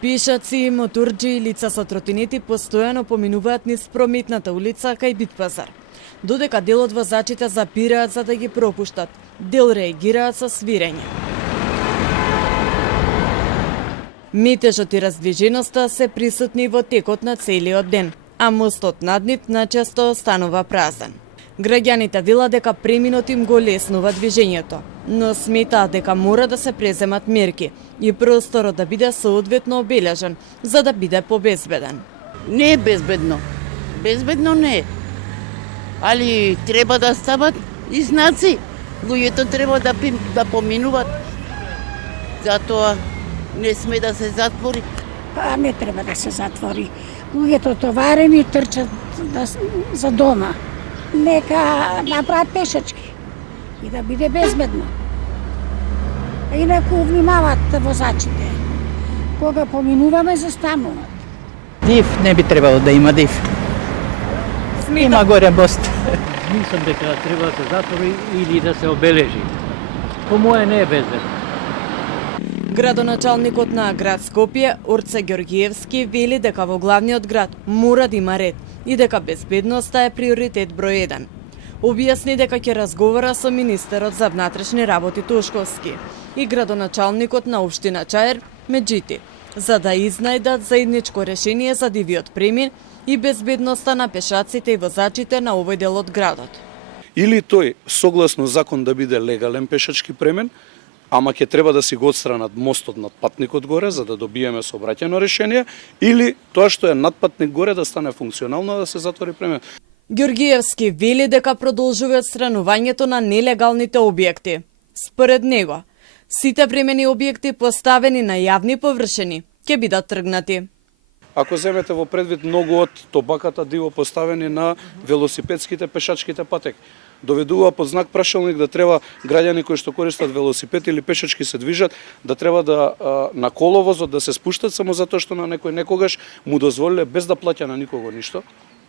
Пешаци, моторџи и лица со тротинети постојано поминуваат низ прометната улица кај Битпазар. Додека дел од возачите запираат за да ги пропуштат, дел реагираат со свирење. Метежот и раздвиженоста се присутни во текот на целиот ден, а мостот над нив начесто останува празен. Граѓаните велат дека преминот им го леснува движењето, но сметаат дека мора да се преземат мерки и просторот да биде соодветно обележен, за да биде побезбеден. Не е безбедно. Безбедно не е. Али треба да стават и знаци. Луѓето треба да поминуваат. Затоа не сме да се затвори. Па не треба да се затвори. Луѓето товарени трчат за дома. Нека направат пешачки и да биде безбедно. Инаку внимават возачите. Кога поминуваме, застануваат. Див не би требало да има див. Има горе мост. Мислам дека треба да се затвори или да се обележи. По моје не е безбедно. Градоначалникот на град Скопје, Орце Ѓоргиевски, вели дека во главниот град мора да има ред и дека безбедноста е приоритет број 1. Објасни дека ќе разговара со министерот за внатрешни работи Тошковски и градоначалникот на општина Чаир Меджити, за да изнајдат заедничко решение за дивиот премин и безбедноста на пешаците и возачите на овој дел од градот. Или тој согласно закон да биде легален пешачки премен, ама ќе треба да си го отстранат мостот над патникот горе за да добиеме сообраќајно решение, или тоа што е над патник горе да стане функционално да се затвори премен. Ѓоргиевски вели дека продолжува отстранувањето на нелегалните објекти. Според него, сите времени објекти поставени на јавни површини ќе бидат тргнати. Ако земете во предвид многу од тобаката диво поставени на велосипедските пешачките патеки, доведува под знак прашалник да треба граѓани кои што користат велосипед или пешачки се движат, да треба да на коловозот да се спуштат само затоа што на некој некогаш му дозволиле без да плаќа на никого ништо,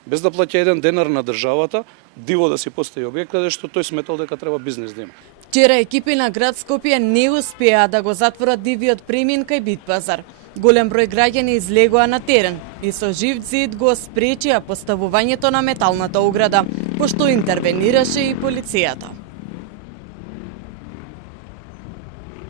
без да плаќа 1 денар на државата, диво да си постави објект каде што тој сметал дека треба бизнес да има. Вчера екипи на град Скопје не успеа да го затворат дивиот премин кај Битпазар. Голем број граѓани излегоа на терен и со жив зид го спречија поставувањето на металната ограда, пошто интервенираше и полицијата.